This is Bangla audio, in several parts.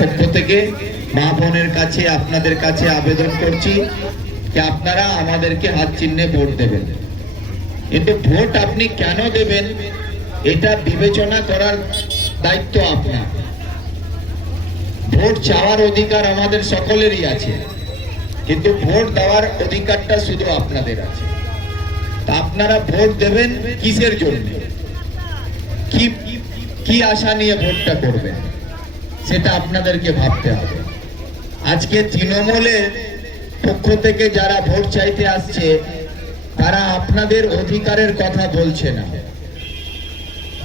পক্ষ থেকে মা বোনের কাছে আপনাদের কাছে আবেদন করছি যে আপনারা আমাদেরকে হাত চিহ্নে ভোট দেবেন। কিন্তু ভোট আপনি কেন দেবেন এটা বিবেচনা করার দায়িত্ব আপনার। ভোট চাওয়ার অধিকার আমাদের সকলেরই আছে, কিন্তু ভোট দেওয়ার অধিকারটা শুধু আপনাদের আছে। তা আপনারা ভোট দেবেন কিসের জন্য, কি আশা নিয়ে ভোটটা করবেন সেটা আপনাদেরকে ভাবতে হবে। আজকে তৃণমূলের পক্ষ থেকে যারা ভোট চাইতে আসছে তারা আপনাদের অধিকারের কথা বলছে না,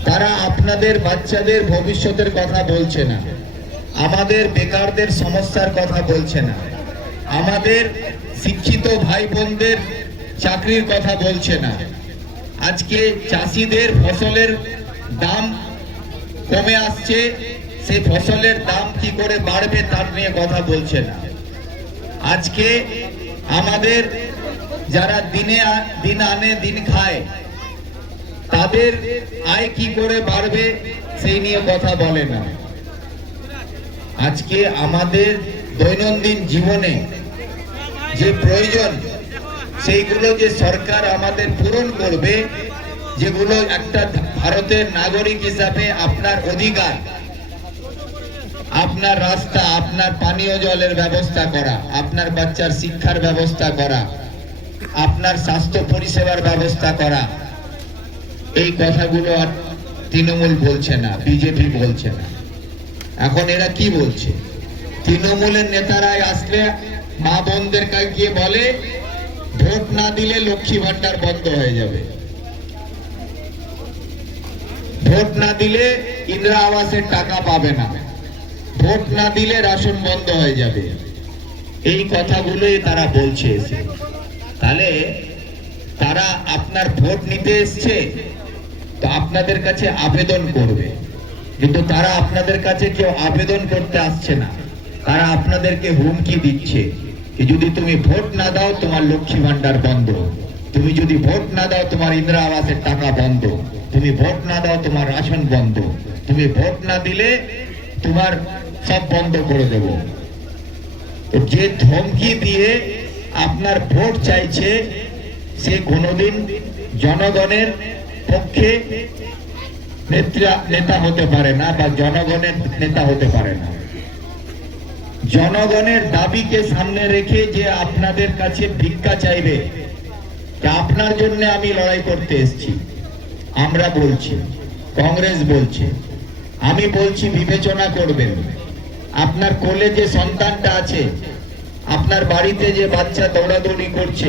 তারা আপনাদের বাচ্চাদের ভবিষ্যতের কথা বলছে না, আমাদের বেকারদের সমস্যার কথা বলছে না, আমাদের শিক্ষিত ভাই বোনদের চাকরির কথা বলছে না, আজকে চাষিদের ফসলের দাম কমে আসছে, সেই ফসলের দাম কি করে বাড়বে তার নিয়ে কথা বলছে না। আজকে আমাদের যারা দিন আনে দিন খায় তাদের আয় কি করে বাড়বে সেই নিয়ে কথা বলে না। আজকে আমাদের দৈনন্দিন জীবনে যে প্রয়োজন সেইগুলো যে সরকার আমাদের পূরণ করবে, যেগুলো একটা ভারতের নাগরিক হিসাবে আপনার অধিকার, আপনার রাস্তা, আপনার পানীয় জলের ব্যবস্থা করা, আপনার বাচ্চার শিক্ষার ব্যবস্থা করা, আপনার স্বাস্থ্য পরিষেবার ব্যবস্থা করা, এই কথাগুলো আর তৃণমূল বলছে না, বিজেপি বলছে না। এখন এরা কি বলছে? তৃণমূলের নেতারাই আসলে মা বোনদের কাছে গিয়ে বলে ভোট না দিলে লক্ষ্মী ভান্ডার বন্ধ হয়ে যাবে, ভোট না দিলে ইন্দিরা আবাসের টাকা পাবে না, ভোট না দিলে রাশন বন্ধ হয়ে যাবে। এই কথাগুলোই তারা বলছে এসে। তাহলে তারা আপনার ভোট নিতে এসছে তো আপনাদের কাছে আবেদন করবে, কিন্তু তারা আপনাদের কাছে কেউ আবেদন করতে আসছে না, তারা আপনাদেরকে হুমকি দিচ্ছে যে যদি তুমি ভোট না দাও তোমার লক্ষ্মী ভান্ডার বন্ধ, তুমি যদি ভোট না দাও তোমার ইন্দিরা আবাসের টাকা বন্ধ, তুমি ভোট না দাও তোমার রাশন বন্ধ, তুমি ভোট না দিলে তোমার সব বন্ধ করে দেব। তো যে ধমকি দিয়ে আপনার ভোট চাইছে সে কোনোদিন জনগণের পক্ষে নেতা হতে পারে না বা জনগণের নেতা হতে পারে না। জনগণের দাবিকে সামনে রেখে যে আপনাদের কাছে ভিক্ষা চাইবে যে আপনার জন্য আমি লড়াই করতে এসেছি, আমরা বলছি, কংগ্রেস বলছে, আমি বলছি বিবেচনা করবেন। আপনার কোলে যে সন্তানটা আছে, আপনার বাড়িতে যে বাচ্চা দৌড়াদৌড়ি করছে,